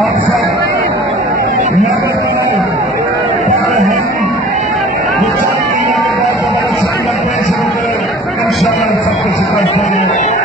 आप सब लगातार ये 4 महीने के बाद जब इलेक्शन कैंपेन शुरू करें, इंशाअल्लाह सब कुछ करते हैं।